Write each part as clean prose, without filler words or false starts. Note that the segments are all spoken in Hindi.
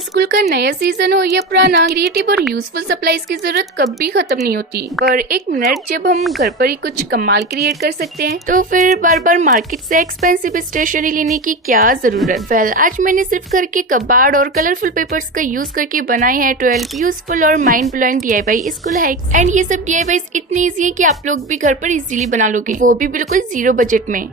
स्कूल का नया सीजन हो या पुराना, क्रिएटिव और यूजफुल सप्लाईज की जरूरत कभी खत्म नहीं होती। पर एक मिनट, जब हम घर पर ही कुछ कमाल क्रिएट कर सकते हैं तो फिर बार बार मार्केट से एक्सपेंसिव स्टेशनरी लेने की क्या जरूरत। आज मैंने सिर्फ घर के कबाड़ और कलरफुल पेपर्स का यूज करके बनाए हैं 12 यूजफुल और mind blowing DIY school hacks. And ये सब DIYs इतनी इजी है कि आप लोग भी घर पर इजीली बना लोगे, वो भी बिल्कुल 0 बजट में।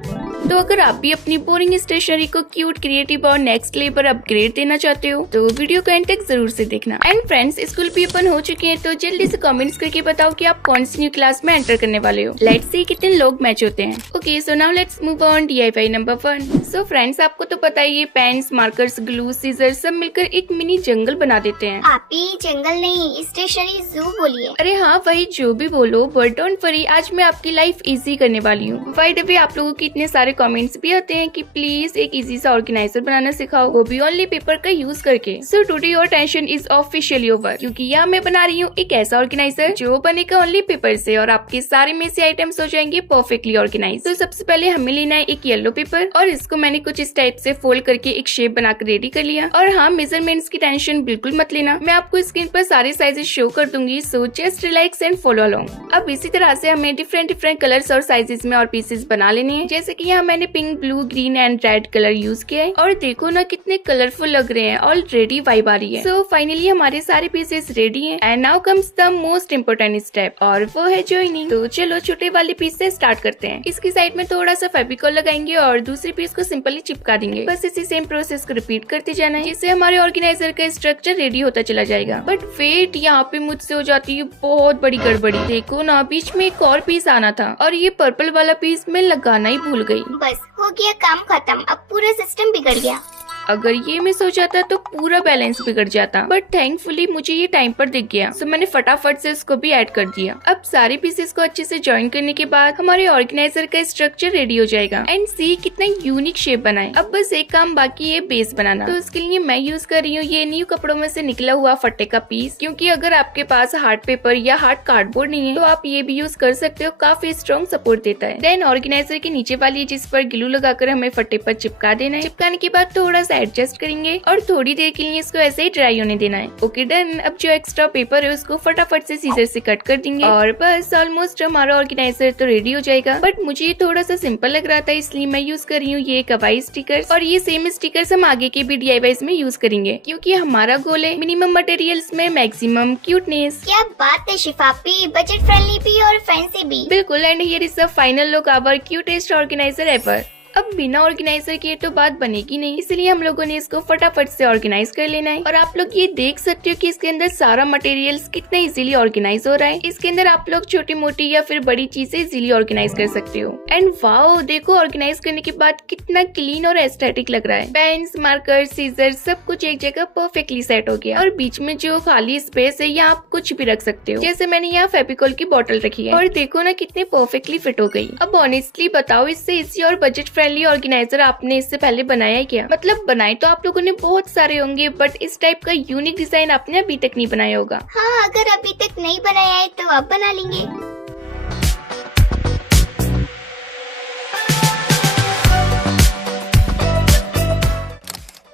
तो अगर आप भी अपनी बोरिंग स्टेशनरी को क्यूट, क्रिएटिव और नेक्स्ट लेवल पर अपग्रेड देना चाहते हो तो वीडियो को एंड तक जरूर से देखना। एंड फ्रेंड्स, स्कूल भी ओपन हो चुके हैं तो जल्दी से कमेंट्स करके बताओ कि आप कौन सी न्यू क्लास में एंटर करने वाले हो। लेट्स सी कितने लोग मैच होते हैं। Okay, so now let's move on DIY number 1। So friends, आपको तो पता ही है, पेन्स, मार्कर्स, ग्लू, सीजर सब मिलकर एक मिनी जंगल बना देते हैं। आपी जंगल नहीं, स्टेशनरी जू बोलिए। अरे हाँ, वही जो भी बोलो, बट डोंट वरी, आज मैं आपकी लाइफ इजी करने वाली हूँ। बाय द वे, आप लोगों के इतने सारे कमेंट्स भी आते हैं कि प्लीज एक इजी सा ऑर्गेनाइजर बनाना सिखाओ, वो भी ओनली पेपर का यूज करके। So today your tension is officially over, क्योंकि यहाँ मैं बना रही हूँ एक ऐसा ऑर्गेनाइजर जो बनेगा ओनली पेपर से और आपके सारे में से आइटम्स हो जाएंगे परफेक्टली ऑर्गेनाइज। तो सबसे पहले हमें लेना है एक येलो पेपर और इसको मैंने कुछ इस टाइप से फोल्ड करके एक शेप बनाकर रेडी कर लिया। और हाँ, मेजरमेंट्स की टेंशन बिल्कुल मत लेना, मैं आपको स्क्रीन पर सारे साइजेस शो कर दूंगी, so just relax and follow along. अब इसी तरह से हमें डिफरेंट कलर्स और साइजेस में और पीसेस बना लेने हैं। जैसे कि यहाँ मैंने pink, blue, green and red colour use किया है और देखो ना कितने कलरफुल लग रहे हैं, ऑलरेडी वाइब आ रही है। सो फाइनली हमारे सारे पीसेस रेडी हैं and now comes the most important step, और वो है जॉइनिंग। तो चलो छोटे वाले पीस से स्टार्ट करते हैं। इसकी साइड में थोड़ा सा फेविकॉल लगाएंगे और दूसरी पीस को सिंपली चिपका देंगे। बस इसी सेम प्रोसेस को रिपीट करते जाना है, जिससे हमारे ऑर्गेनाइजर का स्ट्रक्चर रेडी होता चला जाएगा। बट वेट, यहाँ पे मुझसे हो जाती है बहुत बड़ी गड़बड़ी। देखो ना, बीच में एक और पीस आना था और ये पर्पल वाला पीस मैं लगाना ही भूल गई। बस हो गया काम खत्म, अब पूरा सिस्टम बिगड़ गया। अगर ये मिस हो जाता तो पूरा बैलेंस बिगड़ जाता, बट थैंकफुली मुझे ये टाइम पर दिख गया, सो मैंने फटाफट से इसको भी ऐड कर दिया। अब सारे पीसेस को अच्छे से ज्वाइन करने के बाद हमारे ऑर्गेनाइजर का स्ट्रक्चर रेडी हो जाएगा। एंड सी कितना यूनिक शेप बना है। अब बस एक काम बाकी है, बेस बनाना। तो उसके लिए मैं यूज कर रही हूँ ये न्यू कपड़ों में से निकला हुआ फट्टे का पीस, क्योंकि अगर आपके पास हार्ड पेपर या हार्ड कार्डबोर्ड नहीं है तो आप ये भी यूज कर सकते हो, काफी स्ट्रॉन्ग सपोर्ट देता है। देन ऑर्गेनाइजर के नीचे वाली जिस पर ग्लू लगाकर हमें फट्टे पर चिपका देना है। चिपकाने के बाद थोड़ा सा एडजस्ट करेंगे और थोड़ी देर के लिए इसको ऐसे ही ड्राई होने देना है। Okay done. अब जो एक्स्ट्रा पेपर है उसको फटाफट से सीजर से कट कर देंगे और बस ऑलमोस्ट हमारा ऑर्गेनाइजर तो रेडी हो जाएगा। बट मुझे ये थोड़ा सा सिंपल लग रहा था, इसलिए मैं यूज कर रही हूँ ये कवाई स्टिकर्स। और ये सेम स्टिकर्स हम आगे के भी DIYs में यूज करेंगे, क्योंकि हमारा गोल है मिनिमम मटेरियल्स में मैक्सिमम क्यूटनेस। क्या बात है शिफापी, बजट फ्रेंडली भी और फैंसी भी। बिल्कुल। And here is the final look our cutest organiser ever. अब बिना ऑर्गेनाइजर के तो बात बनेगी नहीं, इसलिए हम लोगों ने इसको फटाफट से ऑर्गेनाइज कर लेना है। और आप लोग ये देख सकते हो कि इसके अंदर सारा मटेरियल्स कितना इजीली ऑर्गेनाइज हो रहा है। इसके अंदर आप लोग छोटी मोटी या फिर बड़ी चीजें इजीली ऑर्गेनाइज कर सकते हो। एंड वाओ, देखो ऑर्गेनाइज करने के बाद कितना क्लीन और एस्थेटिक लग रहा है। पेन्स, मार्कर, सीजर सब कुछ एक जगह परफेक्टली सेट हो गया। और बीच में जो खाली स्पेस है यहाँ आप कुछ भी रख सकते हो, जैसे मैंने यहाँ फेविकॉल की बोतल रखी है और देखो ना कितने परफेक्टली फिट हो गई। अब ऑनेस्टली बताओ, इससे इजी और बजट फ्रेंडली ऑर्गेनाइजर आपने इससे पहले बनाया है क्या? मतलब बनाए तो आप लोगों ने बहुत सारे होंगे, बट इस टाइप का यूनिक डिजाइन आपने अभी तक नहीं बनाया होगा। हाँ, अगर अभी तक नहीं बनाया है तो अब बना लेंगे।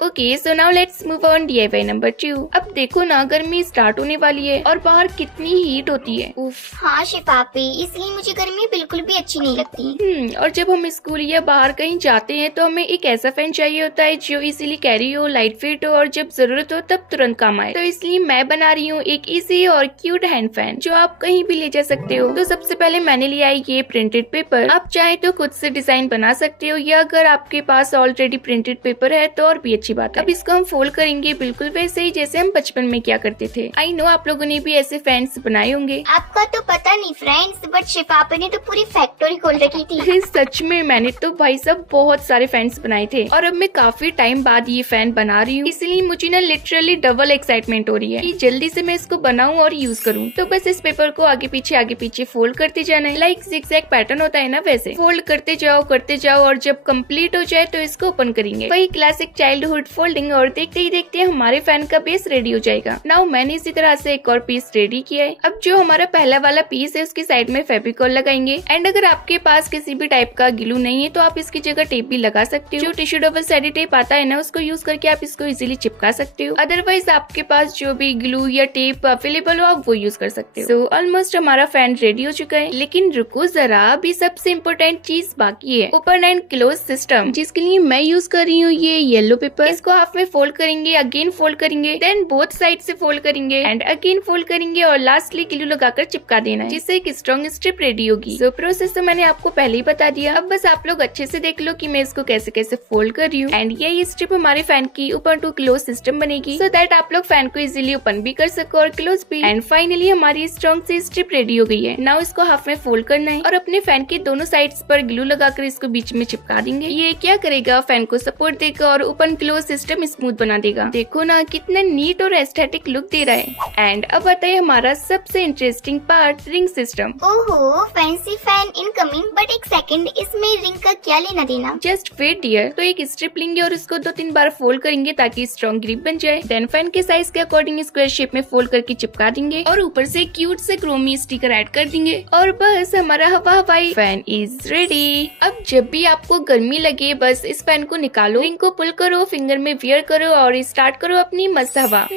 Okay, so now let's move on DIY number 2। अब देखो ना, गर्मी स्टार्ट होने वाली है और बाहर कितनी हीट होती है। उफ। हाँ शिफापी, इसलिए मुझे गर्मी बिल्कुल भी अच्छी नहीं लगती। और जब हम स्कूल या बाहर कहीं जाते हैं तो हमें एक ऐसा फैन चाहिए होता है जो इजीली कैरी हो, लाइट वेट हो और जब जरूरत हो तब तुरंत काम आए। तो इसलिए मैं बना रही हूँ एक इजी और क्यूट हैंड फैन जो आप कहीं भी ले जा सकते हो। तो सबसे पहले मैंने लिया है ये प्रिंटेड पेपर। आप चाहे तो खुद से डिजाइन बना सकते हो, या अगर आपके पास ऑलरेडी प्रिंटेड पेपर है तो और भी अच्छी बात है। अब इसको हम फोल्ड करेंगे बिल्कुल वैसे ही जैसे हम बचपन में किया करते थे। आई नो आप लोगों ने भी ऐसे फैंस बनाए होंगे। आपका तो पता नहीं फ्रेंड्स, बट शिफापी ने तो पूरी फैक्ट्री खोल रखी थी। सच में, मैंने तो भाई साहब बहुत सारे फैंस बनाए थे और अब मैं काफी टाइम बाद ये फैन बना रही हूँ, इसलिए मुझे ना लिटरली डबल एक्साइटमेंट हो रही है कि जल्दी से मैं इसको बनाऊं और यूज करूं। तो बस इस पेपर को आगे पीछे फोल्ड करते जाना है, लाइक जिगजैग पैटर्न होता है ना, वैसे फोल्ड करते जाओ और जब कंप्लीट हो जाए तो इसको ओपन करेंगे। वही क्लासिक चाइल्डहुड फोल्डिंग और देखते ही देखते हमारे फैन का बेस रेडी हो जाएगा। नाउ मैंने इसी तरह से एक और पीस रेडी किया है। अब जो हमारा पहला वाला पीस है उसकी साइड में फेविकॉल लगाएंगे एंड अगर आपके पास किसी भी टाइप का ग्लू नहीं है तो आप इसकी जगह टेप भी लगा सकते हो। जो टिश्यू डबल साइडेड टेप आता है ना उसको यूज करके आप इसको इजीली चिपका सकते हो। अदरवाइज आपके पास जो भी ग्लू या टेप अवेलेबल हो आप वो यूज कर सकते हो। सो ऑलमोस्ट हमारा फैन रेडी हो चुका है, लेकिन रुको जरा, अभी सबसे इम्पोर्टेंट चीज बाकी है, ओपन एंड क्लोज सिस्टम, जिसके लिए मैं यूज कर रही हूँ ये येलो पेपर। इसको हाफ में फोल्ड करेंगे, अगेन फोल्ड करेंगे, देन बोथ साइड से फोल्ड करेंगे एंड अगेन फोल्ड करेंगे और लास्टली ग्लू लगाकर चिपका देना है, जिससे एक स्ट्रॉन्ग स्ट्रिप रेडी होगी। सो प्रोसेस तो मैंने आपको पहले ही बता दिया, अब बस आप लोग अच्छे से देख लो कि मैं इसको कैसे कैसे फोल्ड कर रही हूँ एंड ये स्ट्रिप हमारे फैन की ओपन टू क्लोज सिस्टम बनेगी, सो दैट आप लोग फैन को इजीली ओपन भी कर सको और क्लोज भी। एंड फाइनली हमारी स्ट्रॉन्ग सी स्ट्रिप रेडी हो गई है। नाउ इसको हाफ में फोल्ड करना है और अपने फैन के दोनों साइड्स पर ग्लू लगाकर इसको बीच में चिपका देंगे। ये क्या करेगा, फैन को सपोर्ट देगा और ओपन क्लोज सिस्टम स्मूथ बना देगा। देखो ना कितना नीट और एस्थेटिक लुक दे रहा है। एंड अब आता है हमारा सबसे इंटरेस्टिंग पार्ट, रिंग सिस्टम। ओहो, फैंसी फैन इनकमिंग, बट एक सेकंड, इसमें रिंग का क्या लेना देना? Just wait dear. तो एक स्ट्रिप लेंगे और उसको 2-3 बार फोल्ड करेंगे ताकि स्ट्रॉन्ग ग्रिप बन जाए। देन फैन के साइज के अकॉर्डिंग स्क्वायर शेप में फोल्ड करके चिपका देंगे और ऊपर से क्यूट से क्रोमी स्टिकर ऐड कर देंगे और बस हमारा हवाई फैन इज रेडी। अब जब भी आपको गर्मी लगे बस इस फैन को निकालो, रिंग को पुल करो, फिंगर में वियर करो और स्टार्ट करो अपनी मस्त हवा।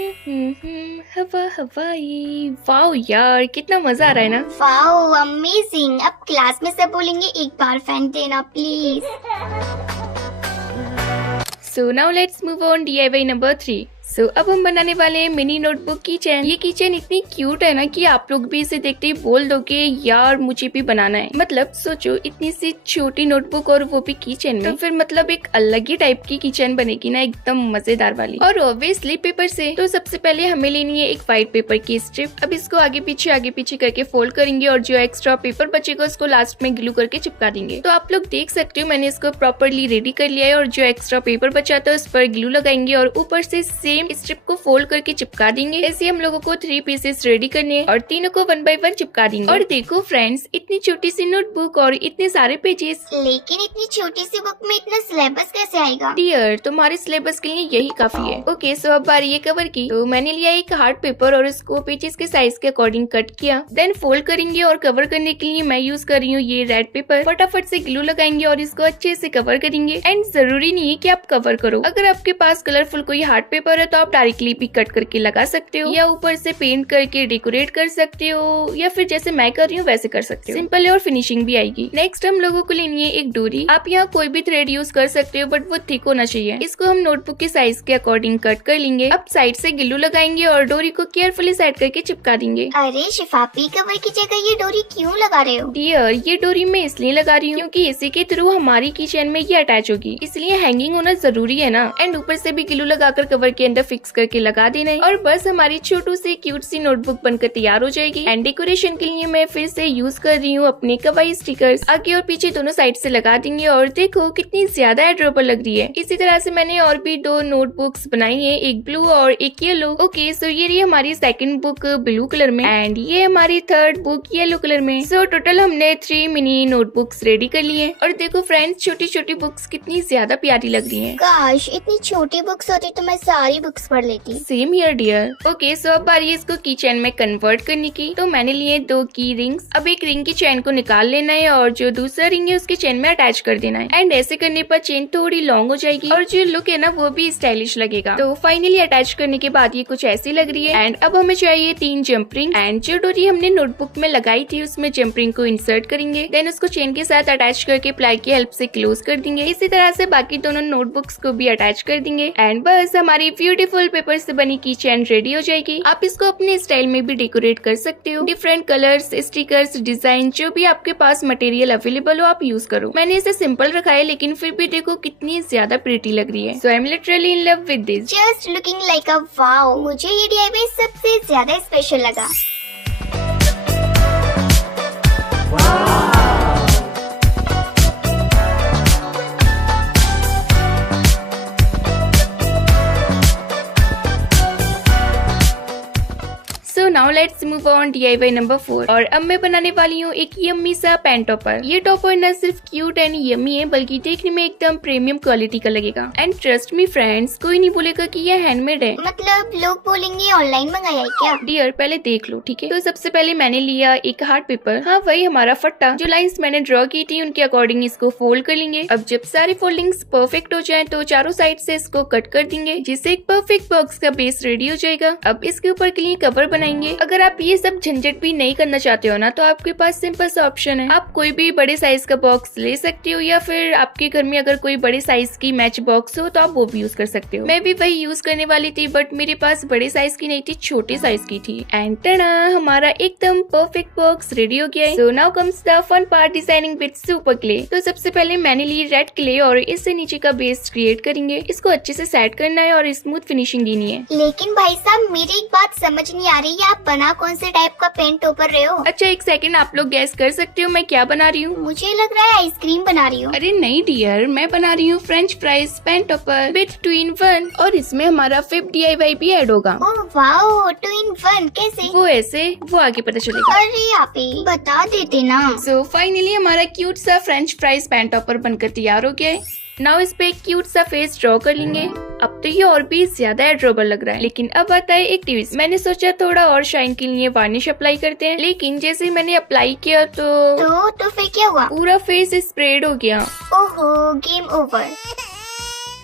हवाई, वाओ यार कितना मजा आ रहा है ना। Wow amazing. अब क्लास में सब बोलेंगे एक बार फैन देना please. So now let's move on DIY number 3. सो अब हम बनाने वाले हैं मिनी नोटबुक कीचेन। ये कीचेन इतनी क्यूट है ना कि आप लोग भी इसे देखते ही बोल दोगे यार मुझे भी बनाना है। मतलब सोचो इतनी सी छोटी नोटबुक और वो भी कीचेन में, तो फिर मतलब एक अलग ही टाइप की कीचेन बनेगी ना, एकदम मजेदार वाली। और ऑब्वियसली पेपर से। तो सबसे पहले हमें लेनी है एक व्हाइट पेपर की स्ट्रिप। अब इसको आगे पीछे करके फोल्ड करेंगे और जो एक्स्ट्रा पेपर बचेगा उसको लास्ट में ग्लू करके चिपका देंगे। तो आप लोग देख सकते हो मैंने इसको प्रॉपरली रेडी कर लिया है और जो एक्स्ट्रा पेपर बचा था उस पर ग्लू लगाएंगे और ऊपर से सेम स्ट्रिप को फोल्ड करके चिपका देंगे। ऐसे हम लोगों को 3 पीसेस रेडी करने हैं और तीनों को 1 बाय 1 चिपका देंगे। और देखो फ्रेंड्स, इतनी छोटी सी नोटबुक और इतने सारे पेजेस, लेकिन इतनी छोटी सी बुक में इतना सिलेबस कैसे आएगा? डियर तुम्हारे सिलेबस के लिए यही काफी है। ओके सो अब बारी है कवर की। तो मैंने लिया एक हार्ड पेपर और इसको पेजेस के साइज के अकॉर्डिंग कट किया। देन फोल्ड करेंगे और कवर करने के लिए मैं यूज कर रही हूँ ये रेड पेपर। फटाफट से ग्लू लगाएंगे और इसको अच्छे से कवर करेंगे। एंड जरूरी नहीं है कि आप कवर करो, अगर आपके पास कलरफुल कोई हार्ड पेपर है तो आप डायरेक्टली भी कट करके लगा सकते हो या ऊपर से पेंट करके डेकोरेट कर सकते हो या फिर जैसे मैं कर रही हूँ वैसे कर सकते हो। सिंपल है और फिनिशिंग भी आएगी। नेक्स्ट हम लोगों को लेनी है एक डोरी। आप यहाँ कोई भी थ्रेड यूज कर सकते हो बट वो थिक होना चाहिए। इसको हम नोटबुक के साइज के अकॉर्डिंग कट कर लेंगे। अब साइड से ग्लू लगाएंगे और डोरी को केयरफुली साइड करके चिपका देंगे। अरे शिफापी, कवर की जगह ये डोरी क्यों लगा रहे हो? डियर ये डोरी मैं इसलिए लगा रही हूँ क्योंकि इसी के थ्रू हमारी किचन में ये अटैच होगी, इसलिए हैंगिंग होना जरूरी है ना। एंड ऊपर से भी ग्लू लगाकर कवर के अंदर फिक्स करके लगा देना है और बस हमारी छोटू सी क्यूट सी नोटबुक बनकर तैयार हो जाएगी। एंड डेकोरेशन के लिए मैं फिर से यूज कर रही हूँ अपने कवाई स्टिकर्स। आगे और पीछे दोनों साइड से लगा देंगे और देखो कितनी ज्यादा एड्रोपर लग रही है। इसी तरह से मैंने और भी 2 नोटबुक्स बनाई है, एक ब्लू और एक येलो। ओके सो ये रही हमारी सेकंड बुक ब्लू कलर में एंड ये हमारी थर्ड बुक येलो कलर में। सो टोटल हमने 3 मिनी नोटबुक्स रेडी कर लिए हैं। और देखो फ्रेंड्स, छोटी छोटी बुक्स कितनी ज्यादा प्यारी लग रही है। काश इतनी छोटी बुक्स होती तो मैं सारी बुक्स पढ़ लेती। Same here dear. Okay so अब बारी है इसको की चेन में कन्वर्ट करने की। तो मैंने लिए 2 की रिंग्स। अब एक रिंग की चेन को निकाल लेना है और जो दूसरा रिंग है उसके चेन में अटैच कर देना है। एंड ऐसे करने पर चेन थोड़ी लॉन्ग हो जाएगी और जो लुक है ना वो भी स्टाइलिश लगेगा। तो फाइनली अटैच करने के बाद ये कुछ ऐसी लग रही है। एंड अब हमें चाहिए 3 जंप रिंग। एंड जो डोरी हमने नोटबुक में लगाई थी उसमें जंप रिंग को इंसर्ट करेंगे। देन उसको चेन के साथ अटैच करके प्लाई की हेल्प से क्लोज कर देंगे। इसी तरह से बाकी दोनों नोटबुक्स को भी अटैच कर देंगे। एंड बस हमारी ब्यूटीफुल पेपर से बनी की चेन रेडी हो जाएगी। आप इसको अपने स्टाइल में भी डेकोरेट कर सकते हो। डिफरेंट कलर्स, स्टिकर्स, डिजाइन, जो भी आपके पास मटेरियल अवेलेबल हो आप यूज करो। मैंने इसे सिंपल रखा है लेकिन फिर भी देखो कितनी ज्यादा प्रिटी लग रही है। So I am literally in love with this. Just looking like a wow. मुझे ये DIY सबसे ज्यादा स्पेशल लगा। Now let's move on DIY number 4 और अब मैं बनाने वाली हूँ एक यम्मी सा पेन टॉपर। ये टॉपर न सिर्फ क्यूट एंड यम्मी है बल्कि देखने में एकदम प्रीमियम क्वालिटी का लगेगा। एंड ट्रस्ट मी फ्रेंड्स, कोई नहीं बोलेगा कि ये हैंडमेड है। मतलब लोग बोलेंगे ऑनलाइन मंगाया है क्या? डियर पहले देख लो, ठीक है। तो सबसे पहले मैंने लिया एक हार्ड पेपर, हाँ वही हमारा फट्टा। जो लाइंस मैंने ड्रॉ की थी उनके अकॉर्डिंग इसको फोल्ड कर लेंगे। अब जब सारे फोल्डिंग्स परफेक्ट हो जाए तो चारों साइड से इसको कट कर देंगे, जिससे एक परफेक्ट बॉक्स का बेस रेडी हो जाएगा। अब इसके ऊपर के लिए कवर बनाएंगे। अगर आप ये सब झंझट भी नहीं करना चाहते हो ना, तो आपके पास सिंपल सा ऑप्शन है, आप कोई भी बड़े साइज का बॉक्स ले सकते हो, या फिर आपके घर में अगर कोई बड़े साइज की मैच बॉक्स हो तो आप वो भी यूज कर सकते हो। मैं भी वही यूज करने वाली थी, बट मेरे पास बड़े साइज की नहीं थी, छोटे साइज की थी। एंड टना, हमारा एकदम परफेक्ट बॉक्स रेडी हो गया है। So now comes the fun part, designing with super clay. तो सबसे पहले मैंने ली रेड क्ले और इससे नीचे का बेस क्रिएट करेंगे। इसको अच्छे से सेट करना है और स्मूथ फिनिशिंग देनी है। लेकिन भाई साहब, मेरी एक बात समझ नहीं आ रही है, आप बना कौन से टाइप का पेन टॉपर रहे हो? अच्छा एक सेकंड, आप लोग गैस कर सकते हो मैं क्या बना रही हूँ? मुझे लग रहा है आइसक्रीम बना रही हूँ। अरे नहीं डियर, मैं बना रही हूँ French fries pen topper with 2-in-1 और इसमें हमारा 5th DIY भी ऐड होगा। ओह वाओ, 2-in-1 कैसे? वो ऐसे, वो आगे पता चलेगा। अरे आप ही बता देते ना। सो फाइनली हमारा क्यूट सा फ्रेंच फ्राइज पेन टॉपर बनकर तैयार हो गया है। नाउ इस पे एक क्यूट सा फेस ड्रॉ कर लेंगे। अब तो ये और भी ज्यादा एड्रोबल लग रहा है, लेकिन अब आता है एक ट्विस्ट। मैंने सोचा थोड़ा और शाइन के लिए वार्निश अप्लाई करते हैं, लेकिन जैसे मैंने अप्लाई किया तो फिर क्या हुआ? पूरा फेस स्प्रेड हो गया। ओहो, गेम ओवर।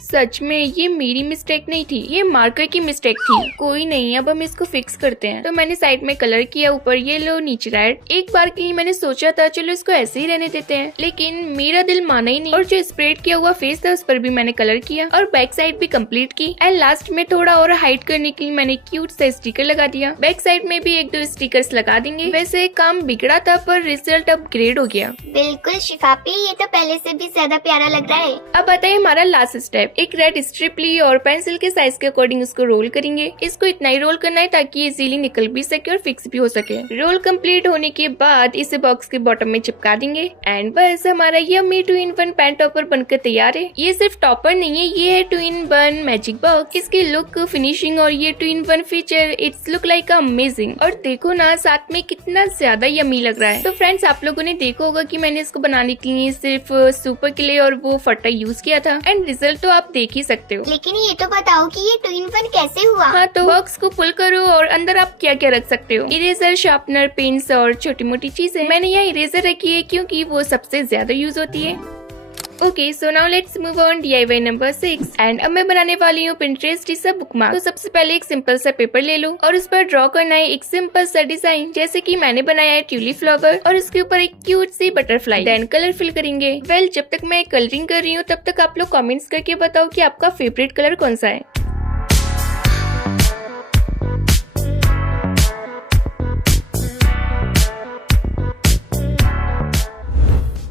सच में ये मेरी मिस्टेक नहीं थी, ये मार्कर की मिस्टेक थी। कोई नहीं, अब हम इसको फिक्स करते हैं। तो मैंने साइड में कलर किया, ऊपर येलो नीचे रेड। एक बार के लिए मैंने सोचा था चलो इसको ऐसे ही रहने देते हैं, लेकिन मेरा दिल माना ही नहीं और जो स्प्रेड किया हुआ फेस था उस पर भी मैंने कलर किया और बैक साइड भी कंप्लीट की। एंड लास्ट में थोड़ा और हाइड करने के लिए मैंने क्यूट सा स्टिकर लगा दिया। बैक साइड में भी 1-2 स्टिकर्स लगा देंगे। वैसे काम बिगड़ा था पर रिजल्ट अपग्रेड हो गया। बिल्कुल शिफापी, ये तो पहले से भी ज्यादा प्यारा लग रहा है। अब आता है हमारा लास्ट स्टेप। एक रेड स्ट्रिप ली और पेंसिल के साइज के अकॉर्डिंग उसको रोल करेंगे। इसको इतना ही रोल करना है ताकि इजीली निकल भी सके और फिक्स भी हो सके। रोल कंप्लीट होने के बाद इसे बॉक्स के बॉटम में चिपका देंगे। एंड बस हमारा यम्मी 2-in-1 पेन टॉपर बनकर तैयार है। ये सिर्फ टॉपर नहीं है, ये है 2-in-1 मैजिक बॉक्स। इसकी लुक, फिनिशिंग और ये 2-in-1 feature, it's look like amazing. और देखो ना साथ में कितना ज्यादा यम्मी लग रहा है। तो फ्रेंड्स, आप लोगों ने देखा होगा कि मैंने इसको बनाने के लिए सिर्फ सुपर क्ले और वो फट्टा यूज किया था। एंड रिजल्ट तो आप देख ही सकते हो। लेकिन ये तो बताओ कि ये 2-in-1 कैसे हुआ? हाँ, तो बॉक्स को पुल करो और अंदर आप क्या क्या रख सकते हो। इरेजर, शार्पनर, पेंस और छोटी मोटी चीजें। मैंने यहाँ इरेजर रखी है क्योंकि वो सबसे ज्यादा यूज होती है। Okay, so now let's move on DIY number 6 and अब मैं बनाने वाली हूँ पिंटरेस्ट सा बुकमार्क। तो सबसे पहले एक सिंपल सा पेपर ले लो और उस पर ड्रॉ करना है एक सिंपल सा डिजाइन, जैसे कि मैंने बनाया है ट्यूलिप फ्लावर और उसके ऊपर एक क्यूट सी बटरफ्लाई। देन कलर फिल करेंगे। जब तक मैं कलरिंग कर रही हूँ तब तक आप लोग कमेंट्स करके बताओ कि आपका फेवरेट कलर कौन सा है।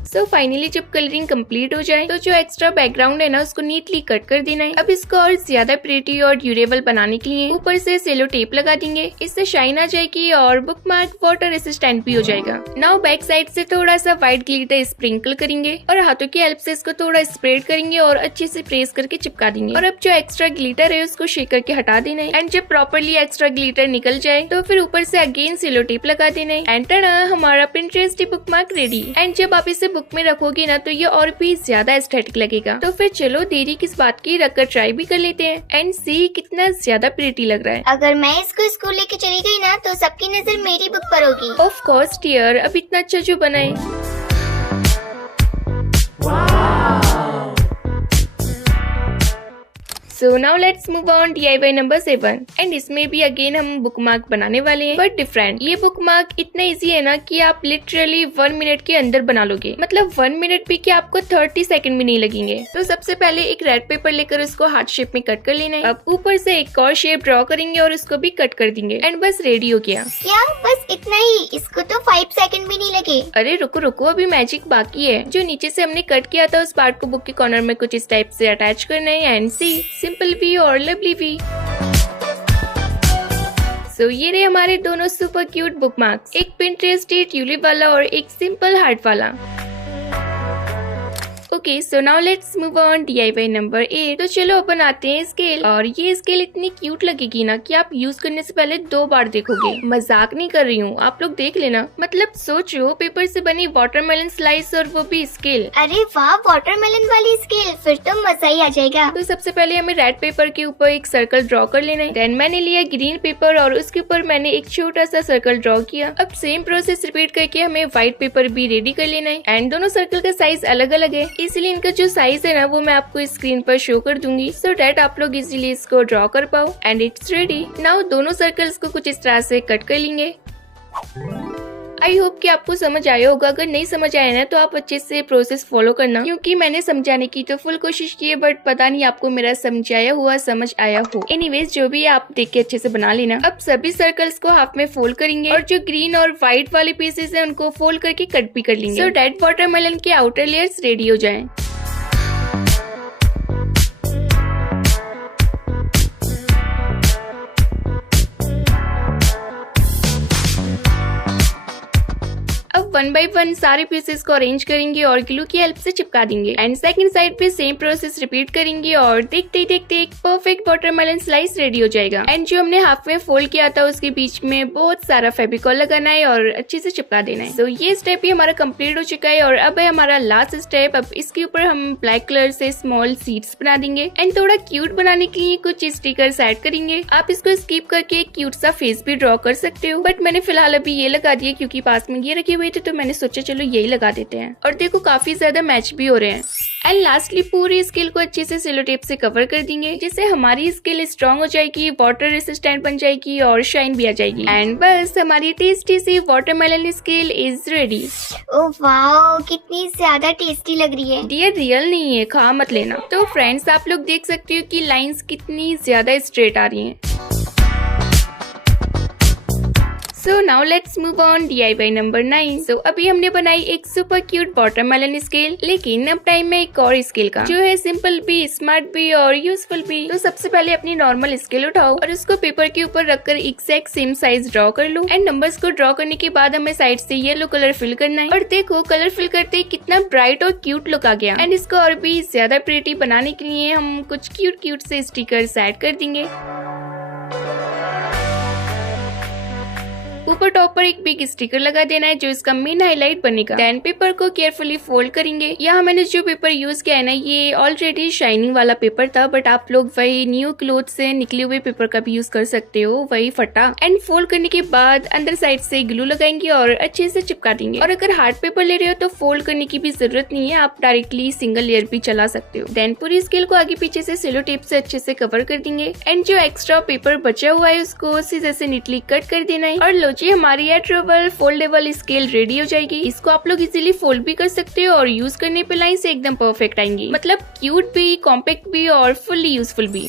सो फाइनली जब कलरिंग कंप्लीट हो जाए तो जो एक्स्ट्रा बैकग्राउंड है ना उसको नीटली कट कर देना है। अब इसको और ज्यादा प्रिटी और ड्यूरेबल बनाने के लिए ऊपर से सेलो टेप लगा देंगे। इससे शाइन आ जाएगी और बुकमार्क वाटर रेसिस्टेंट भी हो जाएगा। नाउ बैक साइड से थोड़ा सा व्हाइट ग्लिटर स्प्रिंकल करेंगे और हाथों की हेल्प से इसको थोड़ा स्प्रेड करेंगे और अच्छे से प्रेस करके चिपका देंगे। और अब जो एक्स्ट्रा ग्लिटर है उसको शेक करके हटा देना है। एंड जब प्रॉपरली एक्स्ट्रा ग्लिटर निकल जाए तो फिर ऊपर से अगेन सेलो टेप लगा देना है। एंड टड़ा, हमारा पिंटरेस्ट बुकमार्क रेडी। एंड जब आप इसे बुक में रखोगे ना तो ये और भी ज्यादा एस्थेटिक लगेगा। तो फिर चलो देरी किस बात की, रखकर ट्राई भी कर लेते हैं। एंड सी कितना ज्यादा प्रिटी लग रहा है। अगर मैं इसको स्कूल लेके चली गई ना तो सबकी नजर मेरी बुक पर होगी। ऑफ कोर्स डियर, अब इतना अच्छा जो बनाए। सो now let's move on DIY number 7 and इसमें भी अगेन हम बुकमार्क बनाने वाले हैं, बट डिफरेंट। ये बुकमार्क इतना इजी है ना कि आप लिटरली 1 मिनट के अंदर बना लोगे। मतलब 1 मिनट भी क्या, आपको 30 सेकंड भी नहीं लगेंगे। तो सबसे पहले एक रेड पेपर लेकर उसको हार्ट शेप में कट कर लेना है। अब ऊपर से एक और शेप ड्रॉ करेंगे और उसको भी कट कर देंगे। एंड बस रेडी हो गया। क्या बस इतना ही? इसको तो 5 सेकंड भी नहीं लगे। अरे रुको रुको, अभी मैजिक बाकी है। जो नीचे से हमने कट किया था उस पार्ट को बुक के कॉर्नर में कुछ इस टाइप से अटैच करना है। एंड सी सिंपल भी और लवली भी। सो ये रहे हमारे दोनों सुपर क्यूट बुकमार्क्स, एक पिंटरेस्ट ट्यूलिप वाला और एक सिंपल हार्ट वाला। Okay, so now let's move on DIY number 8। तो चलो अपन आते हैं स्केल। और ये स्केल इतनी क्यूट लगेगी ना कि आप यूज करने से पहले 2 बार देखोगे। मजाक नहीं कर रही हूँ, आप लोग देख लेना। मतलब सोचो, पेपर से बनी वाटरमेलन स्लाइस और वो भी स्केल। अरे वाह, वाटरमेलन वाली स्केल, फिर तो मजा ही आ जाएगा। तो सबसे पहले हमें रेड पेपर के ऊपर एक सर्कल ड्रॉ कर लेना है। देन मैंने लिया ग्रीन पेपर और उसके ऊपर मैंने एक छोटा सा सर्कल ड्रॉ किया। अब सेम प्रोसेस रिपीट करके हमें व्हाइट पेपर भी रेडी कर लेना है। एंड दोनों सर्कल का साइज अलग अलग है, इसलिए इनका जो साइज है ना वो मैं आपको स्क्रीन पर शो कर दूंगी, सो डैट आप लोग इजीली इसको ड्रॉ कर पाओ। And it's ready. नाउ दोनों सर्कल्स को कुछ इस तरह से कट कर लेंगे। आई होप कि आपको समझ आया होगा। अगर नहीं समझ आया ना तो आप अच्छे से प्रोसेस फॉलो करना, क्योंकि मैंने समझाने की तो फुल कोशिश की है, बट पता नहीं आपको मेरा समझ आया हो। एनीवेज, जो भी आप देख के अच्छे से बना लेना। अब सभी सर्कल्स को हाफ में फोल्ड करेंगे और जो ग्रीन और व्हाइट वाले पीसेस है उनको फोल्ड करके कट भी कर लेंगे, सो डैट वाटरमेलन के आउटर लेयर्स रेडी हो जाएं। अब 1 बाय 1 सारे पीसेस को अरेंज करेंगे और ग्लू की हेल्प से चिपका देंगे। एंड सेकंड साइड पे सेम प्रोसेस रिपीट करेंगे और देखते ही देखते एक परफेक्ट वाटरमेलन स्लाइस रेडी हो जाएगा। एंड जो हमने हाफ में फोल्ड किया था उसके बीच में बहुत सारा फेविकॉल लगाना है और अच्छे से चिपका देना है। तो ये स्टेप भी हमारा कंप्लीट हो चुका है और अब है हमारा लास्ट स्टेप। अब इसके ऊपर हम ब्लैक कलर से स्मॉल सीड्स बना देंगे एंड थोड़ा क्यूट बनाने के लिए कुछ स्टिकर्स ऐड करेंगे। आप इसको स्किप करके एक क्यूट सा फेस भी ड्रॉ कर सकते हो, बट मैंने फिलहाल अभी ये लगा दिया क्योंकि पास में ये रखे हुए थे, तो मैंने सोचा चलो यही लगा देते हैं। और देखो काफी ज्यादा मैच भी हो रहे हैं। एंड लास्टली पूरी स्केल को अच्छे से सेलो टेप से कवर कर देंगे, जिससे हमारी स्केल स्ट्रॉन्ग हो जाएगी, वाटर रेसिस्टेंट बन जाएगी और शाइन भी आ जाएगी। एंड बस हमारी tasty sea watermelon scale is ready. Oh wow, कितनी ज्यादा टेस्टी लग रही है। डियर रियल नहीं है, खा मत लेना। तो फ्रेंड्स, आप लोग देख सकते हो कि लाइंस कितनी ज्यादा स्ट्रेट आ रही हैं। सो now let's move on DIY number 9। सो अभी हमने बनाई एक सुपर क्यूट वाटरमेलन स्केल, लेकिन अब टाइम है एक और स्केल का, जो है सिंपल भी, स्मार्ट भी और यूजफुल भी। तो सबसे पहले अपनी नॉर्मल स्केल उठाओ और उसको पेपर के ऊपर रखकर एग्जैक्ट सेम साइज ड्रॉ कर लो। एंड नंबर्स को ड्रॉ करने के बाद हमें साइड से येलो कलर फिल करना है। और देखो कलर फिल करते ही कितना ब्राइट और क्यूट लुक आ गया। एंड इसको और भी ज्यादा प्रिटी बनाने के लिए हम कुछ क्यूट से स्टिकर्स ऐड कर देंगे। ऊपर टॉप पर एक बिग स्टिकर लगा देना है जो इसका मेन हाईलाइट बनेगा। देन पेपर को केयरफुली फोल्ड करेंगे। यहाँ मैंने जो पेपर यूज किया है ना, ये ऑलरेडी शाइनिंग वाला पेपर था, बट आप लोग वही न्यू क्लोथ से निकले हुए पेपर का भी यूज कर सकते हो, वही फटा। एंड फोल्ड करने के बाद अंदर साइड से ग्लू लगाएंगे और अच्छे से चिपका देंगे। और अगर हार्ड पेपर ले रहे हो तो फोल्ड करने की भी जरूरत नहीं है, आप डायरेक्टली सिंगल लेयर भी चला सकते हो। देन पूरी स्केल को आगे पीछे से सेलो टेप से अच्छे से कवर कर देंगे। एंड जो एक्स्ट्रा पेपर बचा हुआ है उसको सीधे से नीटली कट कर देना है। और लो जी, हमारी एट्रेबल फोल्डेबल स्केल रेडी हो जाएगी। इसको आप लोग इजीली फोल्ड भी कर सकते हो और यूज करने पे लाइन से एकदम परफेक्ट आएंगी। मतलब क्यूट भी, कॉम्पैक्ट भी और फुल्ली यूजफुल भी।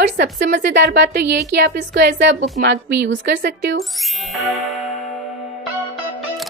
और सबसे मजेदार बात तो ये है कि आप इसको एज अ बुकमार्क भी यूज कर सकते हो।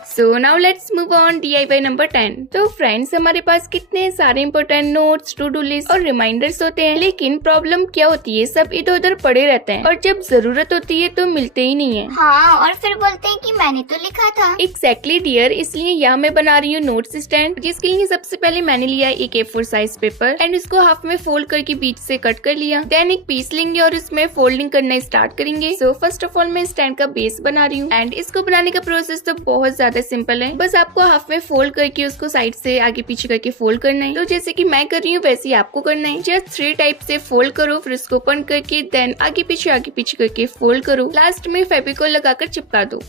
So now let's move on DIY number 10। तो फ्रेंड्स, हमारे पास कितने सारे important notes, to do list और रिमाइंडर्स होते हैं, लेकिन प्रॉब्लम क्या होती है, सब इधर उधर पड़े रहते हैं और जब जरूरत होती है तो मिलते ही नहीं है। हाँ, और फिर बोलते हैं कि मैंने तो लिखा था। एग्जैक्टली डियर, इसलिए यहाँ मैं बना रही हूँ नोट्स स्टैंड, जिसके लिए सबसे पहले मैंने लिया एक A4 साइज पेपर एंड इसको हाफ में फोल्ड करके बीच से कट कर लिया। देन एक पीस लेंगे और इसमें फोल्डिंग करना स्टार्ट करेंगे। सो फर्स्ट ऑफ ऑल मैं स्टैंड का बेस बना रही हूँ एंड इसको बनाने का प्रोसेस तो बहुत ज्यादा सिंपल है। बस आपको हाफ में फोल्ड करके उसको साइड से आगे पीछे करके फोल्ड करना है। तो जैसे कि मैं कर रही हूँ वैसे ही आपको करना है। जस्ट 3 टाइप से फोल्ड करो, फिर उसको ओपन करके देन आगे पीछे करके फोल्ड करो। लास्ट में फेविकॉल लगाकर चिपका दो।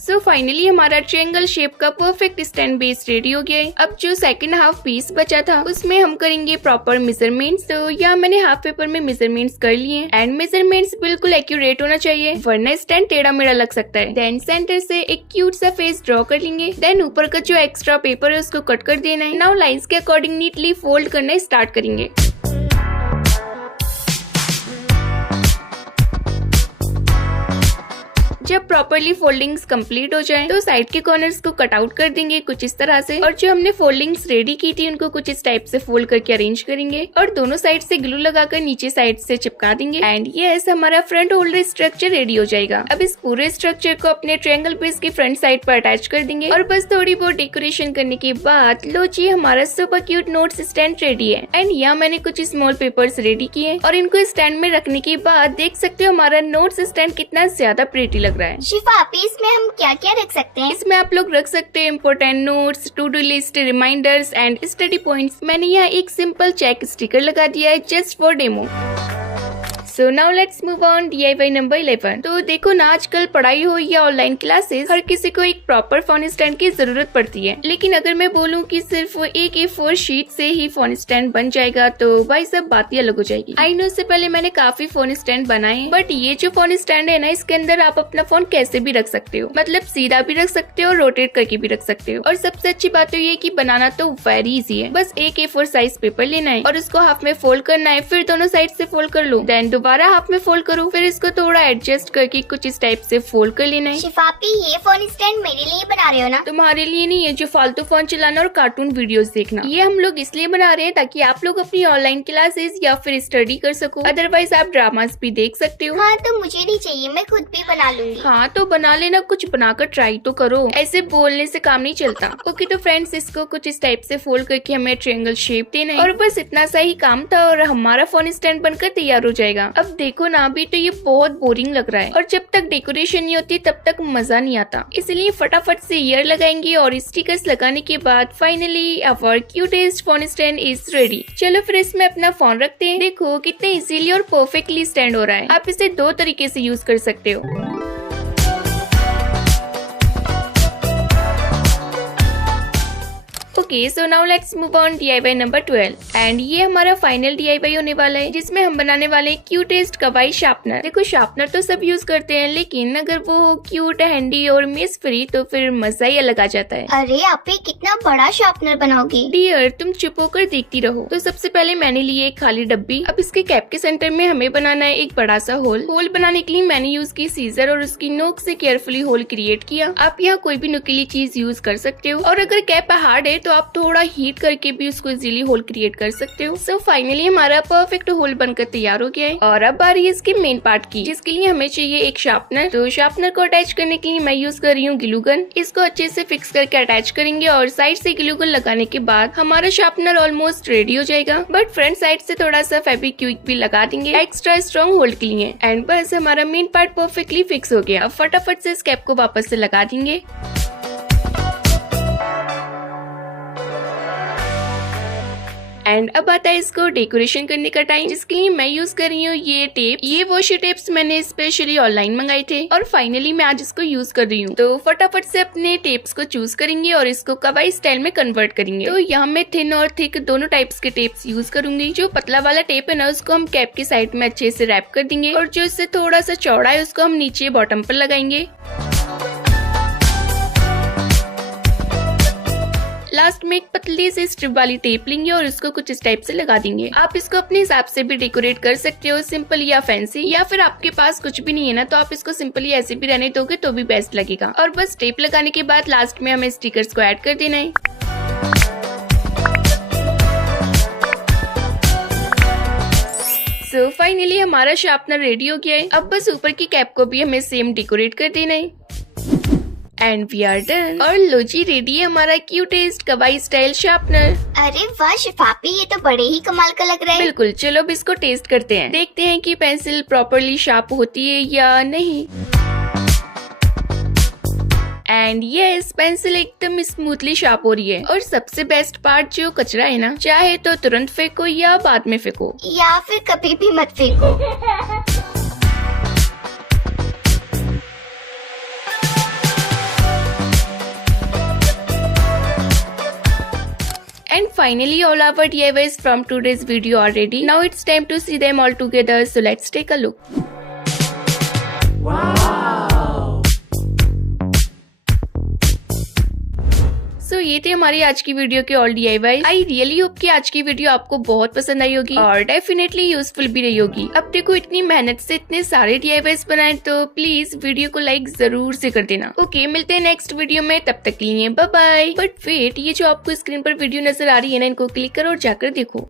सो फाइनली हमारा ट्रायंगल शेप का परफेक्ट स्टैंड बेस रेडी हो गया है। अब जो सेकंड हाफ पीस बचा था उसमें हम करेंगे प्रॉपर मेजरमेंट्स। तो यहाँ मैंने हाफ पेपर में मेजरमेंट्स कर लिए एंड मेजरमेंट्स बिल्कुल एक्यूरेट होना चाहिए, वरना स्टैंड टेढ़ा मेढ़ा लग सकता है। देन सेंटर से एक क्यूट सा फेस ड्रॉ कर लेंगे। देन ऊपर का जो एक्स्ट्रा पेपर है उसको कट कर देना है। नाउ लाइंस के अकॉर्डिंग नीटली फोल्ड करना स्टार्ट करेंगे। जब प्रॉपरली फोल्डिंग्स कंप्लीट हो जाए तो साइड के कॉर्नर्स को कट आउट कर देंगे कुछ इस तरह से, और जो हमने फोल्डिंग्स रेडी की थी उनको कुछ इस टाइप से फोल्ड करके अरेंज करेंगे और दोनों साइड से ग्लू लगाकर नीचे साइड से चिपका देंगे। एंड यस, हमारा फ्रंट होल्डर स्ट्रक्चर रेडी हो जाएगा। अब इस पूरे स्ट्रक्चर को अपने ट्रायंगल पीस की फ्रंट साइड पर अटैच कर देंगे और बस थोड़ी बहुत डेकोरेशन करने के बाद लो जी, हमारा super cute notes stand ready है। एंड यहाँ मैंने कुछ स्मॉल पेपर्स रेडी किए और इनको स्टैंड में रखने के बाद देख सकते हो हमारा नोट्स स्टैंड कितना ज्यादा प्रेटी लग रहा है। शिफा आप इसमें हम क्या क्या रख सकते हैं? इसमें आप लोग रख सकते हैं important notes, to do list, reminders and study points. मैंने यहाँ एक सिंपल चेक स्टिकर लगा दिया है just for demo. So now let's move on DIY number 11। तो देखो ना, आजकल पढ़ाई हो या ऑनलाइन क्लासेस, हर किसी को एक प्रॉपर फोन स्टैंड की जरूरत पड़ती है। लेकिन अगर मैं बोलूँ कि सिर्फ एक A4 शीट से ही फोन स्टैंड बन जाएगा तो भाई सब बात ही अलग हो जाएगी। आई नो इससे पहले मैंने काफी फोन स्टैंड बनाए, बट ये जो फोन स्टैंड है ना, इसके अंदर आप अपना फोन कैसे भी रख सकते हो, मतलब सीधा भी रख सकते हो, रोटेट करके भी रख सकते हो। और सबसे अच्छी बात तो ये कि बनाना तो वेरी इजी है। बस एक A4 साइज पेपर लेना है और उसको हाफ में फोल्ड करना है, फिर दोनों साइड से फोल्ड कर लो, देन दोबारा हाफ में फोल्ड करो, फिर इसको थोड़ा एडजस्ट करके कुछ इस टाइप से फोल्ड कर लेना है। शिफापी ये फोन स्टैंड मेरे लिए बना रहे हो ना? तुम्हारे लिए नहीं है जो फालतू फोन चलाना और कार्टून वीडियोस देखना। ये हम लोग इसलिए बना रहे हैं ताकि आप लोग अपनी ऑनलाइन क्लासेस या फिर स्टडी कर सको, अदरवाइज आप ड्रामास भी देख सकते हो। हाँ तो मुझे नहीं चाहिए, मैं खुद भी बना लूंगी। हाँ तो बना लेना, कुछ बनाकर ट्राई तो करो, ऐसे बोलने से काम नहीं चलता। ओके तो फ्रेंड्स, इसको कुछ इस टाइप से फोल्ड करके हमें ट्रायंगल शेप देना है और बस इतना सा ही काम था और हमारा फोन स्टैंड बनकर तैयार हो जाएगा। अब देखो ना, अभी तो ये बहुत बोरिंग लग रहा है और जब तक डेकोरेशन नहीं होती तब तक मजा नहीं आता, इसलिए फटाफट से ईयर लगाएंगे और स्टिकर्स लगाने के बाद finally our cutest phone stand is ready. चलो फिर इसमें अपना फोन रखते हैं। देखो कितने इजीली और परफेक्टली स्टैंड हो रहा है। आप इसे दो तरीके से यूज कर सकते हो। Okay so now let's move on DIY number 12 and ये हमारा फाइनल DIY होने वाला है जिसमें हम बनाने वाले हैं क्यूटेस्ट कवाई शार्पनर। देखो शार्पनर तो सब यूज करते हैं, लेकिन अगर वो क्यूट, हैंडी और मिस फ्री तो फिर मजा ही अलग आ जाता है। अरे आप कितना बड़ा शार्पनर बनाओगी? डियर तुम चुप होकर देखती रहो। तो सबसे पहले मैंने ली एक खाली डब्बी। अब इसके कैप के सेंटर में हमें बनाना है एक बड़ा सा होल। होल बनाने के लिए मैंने यूज की सीजर और उसकी नोक से केयरफुली होल क्रिएट किया। आप यहाँ कोई भी नुकीली चीज यूज कर सकते हो और अगर कैप हार्ड है तो आप थोड़ा हीट करके भी उसको इजीली होल क्रिएट कर सकते हो। सो फाइनली हमारा परफेक्ट होल बनकर तैयार हो गया है और अब आ रही है इसके मेन पार्ट की, जिसके लिए हमें चाहिए एक शार्पनर। तो शार्पनर को अटैच करने के लिए मैं यूज कर रही हूँ ग्लू गन। इसको अच्छे से फिक्स करके अटैच करेंगे और साइड से ग्लू गन लगाने के बाद हमारा शार्पनर ऑलमोस्ट रेडी हो जाएगा। बट फ्रंट साइड से थोड़ा सा फेविक्विक भी लगा देंगे एक्स्ट्रा स्ट्रॉन्ग होल्ड के लिए। एंड बस हमारा मेन पार्ट परफेक्टली फिक्स हो गया। अब फटाफट से इस कैप को वापस से लगा देंगे। एंड अब आता है इसको डेकोरेशन करने का टाइम, जिसके लिए मैं यूज कर रही हूँ ये टेप। ये वॉशी टेप्स मैंने स्पेशली ऑनलाइन मंगाए थे और फाइनली मैं आज इसको यूज कर रही हूँ। तो फटाफट से अपने टेप्स को चूज करेंगे और इसको कवाई स्टाइल में कन्वर्ट करेंगे। तो यहाँ मैं थिन और थिक दोनों टाइप्स के टेप्स यूज करूंगी। जो पतला वाला टेप है ना, उसको हम कैप की साइड में अच्छे से रैप कर देंगे और जो इससे थोड़ा सा चौड़ा है उसको हम नीचे बॉटम पर लगाएंगे। लास्ट में एक पतली से स्ट्रिप वाली टेप लेंगे और इसको कुछ इस टाइप से लगा देंगे। आप इसको अपने हिसाब से भी डेकोरेट कर सकते हो, सिंपल या फैंसी, या फिर आपके पास कुछ भी नहीं है ना तो आप इसको सिंपली ऐसे भी रहने दोगे तो भी बेस्ट लगेगा। और बस टेप लगाने के बाद लास्ट में हमें स्टिकर्स को ऐड कर देना है। सो फाइनली हमारा शार्पनर रेडी हो गया है। अब बस ऊपर की कैप को भी हमें सेम डेकोरेट कर देना है। And we are done. और लो जी, रेडी है हमारा क्यूटेस्ट कवाई स्टाइल शार्पनर। अरे वाह शिफापी, ये तो बड़े ही कमाल का लग रहा है। बिल्कुल, चलो अब इसको टेस्ट करते हैं, देखते हैं कि पेंसिल प्रॉपरली शार्प होती है या नहीं। एंड यस, पेंसिल एकदम स्मूथली शार्प हो रही है। और सबसे बेस्ट पार्ट जो कचरा है ना, चाहे तो तुरंत फेंको या बाद में फेंको, या फिर कभी भी मत फेंको। And finally, all our DIYs from today's video are ready. Now it's time to see them all together. So let's take a look. Wow! So ये थे हमारी आज की वीडियो के all DIY। I really hope कि आज की वीडियो आपको बहुत पसंद आई होगी और डेफिनेटली यूजफुल भी रही होगी। अब देखो इतनी मेहनत से इतने सारे DIYs बनाए तो प्लीज वीडियो को लाइक जरूर से कर देना। ओके, मिलते हैं नेक्स्ट वीडियो में, तब तक के लिए बाय बाय। बट वेट, ये जो आपको स्क्रीन पर वीडियो नजर आ रही है ना, इनको क्लिक करो और जाकर देखो।